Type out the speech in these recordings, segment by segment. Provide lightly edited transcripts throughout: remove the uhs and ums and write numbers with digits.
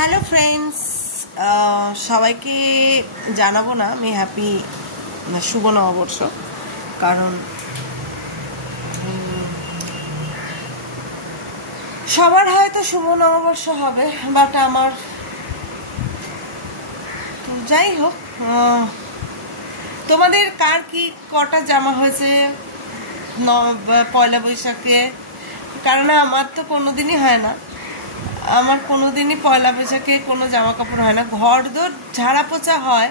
Hello friends, সবাইকে জানাবো না আমি হ্যাপি শুভ নববর্ষ, কারণ সবার হয়তো শুভ নববর্ষ হবে, বাট আমার তো যাই হোক। তোমাদের কার কি কটা জামা হয়েছে পয়লা বৈশাখে? কারণ আমার তো কোনোদিনই হয় না, আমার কোনোদিনই পয়লা বৈশাখে কোনো জামা কাপড় হয় না। ঘর দোর ঝাড়া পোছা হয়,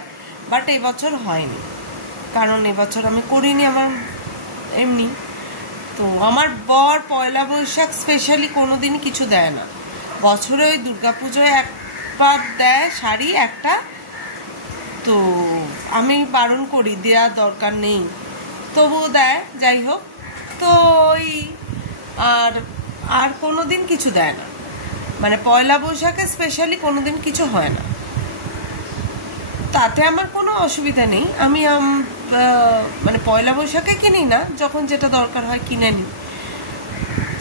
বাট এবছর হয়নি, কারণ এবছর আমি করিনি আমার এমনি। তো আমার বর পয়লা বৈশাখ স্পেশালি কোনোদিনই কিছু দেয় না। বছরে ওই দুর্গাপুজোয় একবার দেয় শাড়ি একটা, তো আমি বারণ করি, দেওয়ার দরকার নেই, তবুও দেয়। যাই হোক, তো ওই আর কোনোদিন কিছু দেয় না, মানে পয়লা বৈশাখে স্পেশালি কোনোদিন কিছু হয় না। তাতে আমার কোনো অসুবিধা নেই, আমি মানে পয়লা বৈশাখে কিনি না, যখন যেটা দরকার হয় কিনে নিই।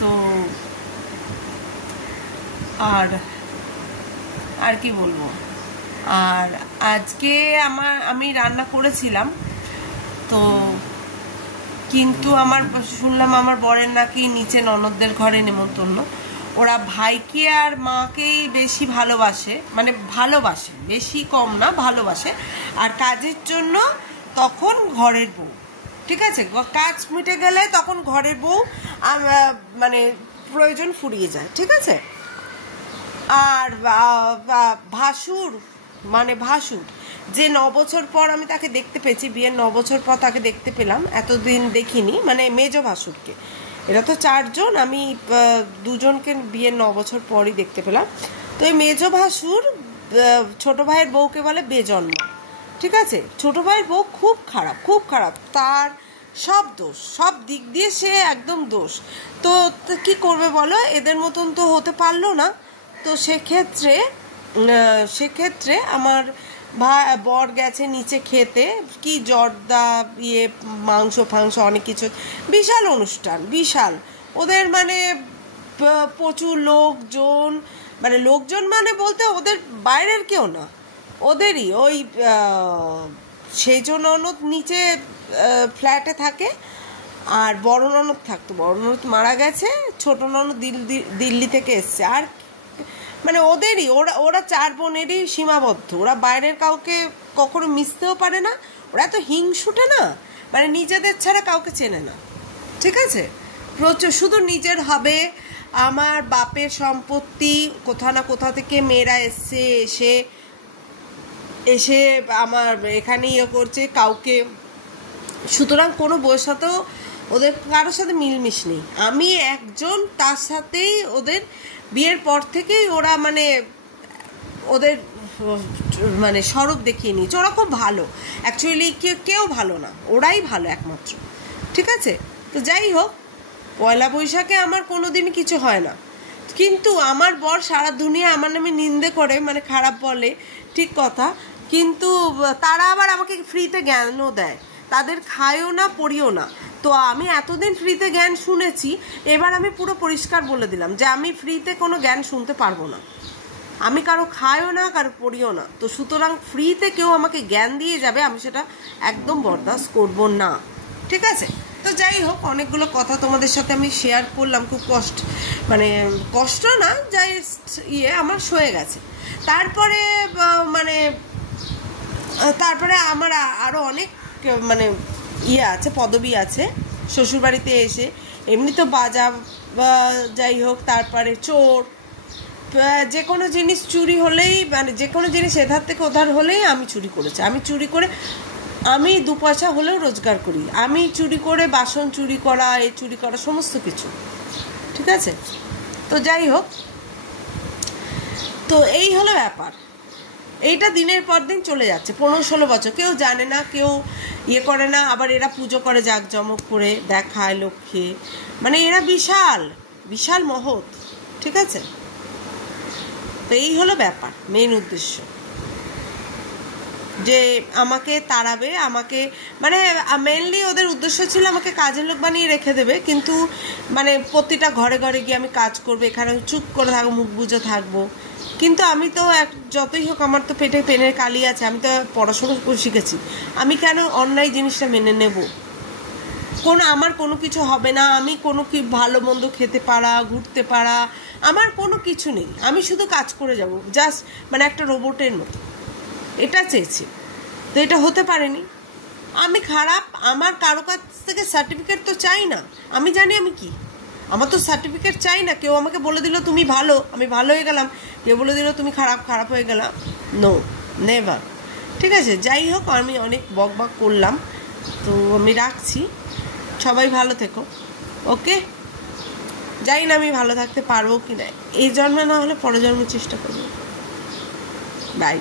তো আর কি বলবো। আর আজকে আমি রান্না করেছিলাম, তো কিন্তু শুনলাম আমার বরের নাকি নিচে ননদদের ঘরে নেমন্তন্ন। ওরা ভাইকে আর মাকেই বেশি ভালোবাসে, মানে ভালোবাসে, বেশি কম না, ভালোবাসে। আর কাজের জন্য তখন ঘরের বউ, ঠিক আছে, কাজ মিটে গেলে তখন ঘরের বউ মানে প্রয়োজন ফুরিয়ে যায়, ঠিক আছে। আর ভাসুর যে 9 বছর পর আমি তাকে দেখতে পেয়েছি, বিয়ের 9 বছর পর তাকে দেখতে পেলাম, এতদিন দেখিনি, মানে মেজো ভাসুরকে। এরা তো 4 জন, আমি 2 জনকে বিয়ের 9 বছর পরই দেখতে পেলাম। তো এই মেজো ভাসুর ছোট ভাইয়ের বউকে বলে বেজন্ম, ঠিক আছে। ছোট ভাইয়ের বউ খুব খারাপ, তার সব দোষ, সব দিক দিয়ে সে একদম দোষ। তো কি করবে বলো, এদের মতন তো হতে পারলো না। তো সেক্ষেত্রে আমার বর গেছে নিচে খেতে, কি জর্দা মাংস অনেক কিছু, বিশাল অনুষ্ঠান, বিশাল। ওদের মানে প্রচুর লোকজন, মানে বলতে ওদের বাইরের কেউ না, ওদেরই ওই সেই জন্য ননদ নিচে ফ্ল্যাটে থাকে, আর বড় ননদ থাকতো, বড় ননদ মারা গেছে, ছোট ননদ দিল্লি থেকে এসছে। আর মানে ওদেরই, ওরা 4 বোনেরই সীমাবদ্ধ, ওরা বাইরের কাউকে কখনো মিশতেও পারে না। ওরা তো হিংসুটে না, মানে নিজেদের ছাড়া কাউকে চেনে না, ঠিক আছে। প্রচুর শুধু নিজের হবে। আমার বাপের সম্পত্তি কোথা না কোথা থেকে মেয়েরা এসে আমার এখানে করছে কাউকে, সুতরাং কোনো বউয়ের সাথেও ওদের কারোর সাথে মিলমিশ নেই। আমি একজন, তার সাথেই ওদের বিয়ের পর থেকেই ওরা মানে ওদের মানে স্বরূপ দেখিয়ে নিয়েছে। ওরা খুব ভালো, অ্যাকচুয়ালি কেউ ভালো না, ওরাই ভালো একমাত্র, ঠিক আছে। তো যাই হোক, পয়লা বৈশাখে আমার কোনোদিন কিছু হয় না, কিন্তু আমার বর সারা দুনিয়া আমার নামে নিন্দে করে, মানে খারাপ বলে, ঠিক কথা, কিন্তু তারা আবার আমাকে ফ্রিতে জ্ঞানও দেয়, তাদের খায়ও না পড়িও না। তো আমি এতদিন ফ্রিতে জ্ঞান শুনেছি, এবার আমি পুরো পরিষ্কার বলে দিলাম যে আমি ফ্রিতে কোনো জ্ঞান শুনতে পারবো না, আমি কারো খায়ও না, কারো পড়িও না। তো সুতরাং ফ্রিতে কেউ আমাকে জ্ঞান দিয়ে যাবে, আমি সেটা একদম বরদাস্ত করব না, ঠিক আছে। তো যাই হোক, অনেকগুলো কথা তোমাদের সাথে আমি শেয়ার করলাম, খুব কষ্ট না, যাই আমার সয়ে গেছে। তারপরে আমার আরও অনেক আছে, পদবী আছে শ্বশুরবাড়িতে এসে। এমনি তো বাজা, যাই হোক, তারপরে চোর, যে কোনো জিনিস চুরি হলেই, মানে যে কোনো জিনিস এধার থেকে ওধার হলেই আমি চুরি করেছি, আমি 2 পয়সা হলেও রোজগার করি, আমি চুরি করে বাসন চুরি করা, চুরি করা সমস্ত কিছু, ঠিক আছে। তো যাই হোক, তো এই হলো ব্যাপার। এইটা দিনের পর দিন চলে যাচ্ছে, 15-16 বছর, কেউ জানে না, কেউ করে না। আবার এরা পুজো করে জাঁকজমক করে, দেখায় লক্ষ্যে, মানে এরা বিশাল বিশাল মহৎ, ঠিক আছে। তো এই হলো ব্যাপার, মেইন উদ্দেশ্য, যে আমাকে তাড়াবে, আমাকে মানে মেনলি ওদের উদ্দেশ্য ছিল আমাকে কাজের লোক বানিয়ে রেখে দেবে, কিন্তু মানে প্রতিটা ঘরে ঘরে গিয়ে আমি কাজ করবো, এখানে চুপ করে থাকবো, মুখ বুজে থাকবো, কিন্তু আমি তো যতই হোক আমার তো পেটে পেনের কালি আছে, আমি তো পড়াশোনা করে শিখেছি, আমি কেন অন্যায় জিনিসটা মেনে নেব? আমার কোনো কিছু হবে না, আমি কোনো কি ভালো মন্দ খেতে পারা, ঘুরতে পারা, আমার কোনো কিছু নেই, আমি শুধু কাজ করে যাব জাস্ট মানে একটা রোবটের মতো। এটা চেয়েছি, তো এটা হতে পারেনি। আমি খারাপ, আমার কারো কাছ থেকে সার্টিফিকেট তো চাই না, আমি জানি আমি কি, আমার তো সার্টিফিকেট চাই না। কেউ আমাকে বলে দিল তুমি ভালো, আমি ভালো হয়ে গেলাম, কেউ বলে দিল তুমি খারাপ, খারাপ হয়ে গেলাম, নো, নেভার। ঠিক আছে, যাই হোক, আমি অনেক বক করলাম, তো আমি রাখছি। সবাই ভালো থেকো, ওকে? জানি না আমি ভালো থাকতে পারবো কি না, এই জন্মে না হলে পরের জন্মে চেষ্টা করবো। বাই।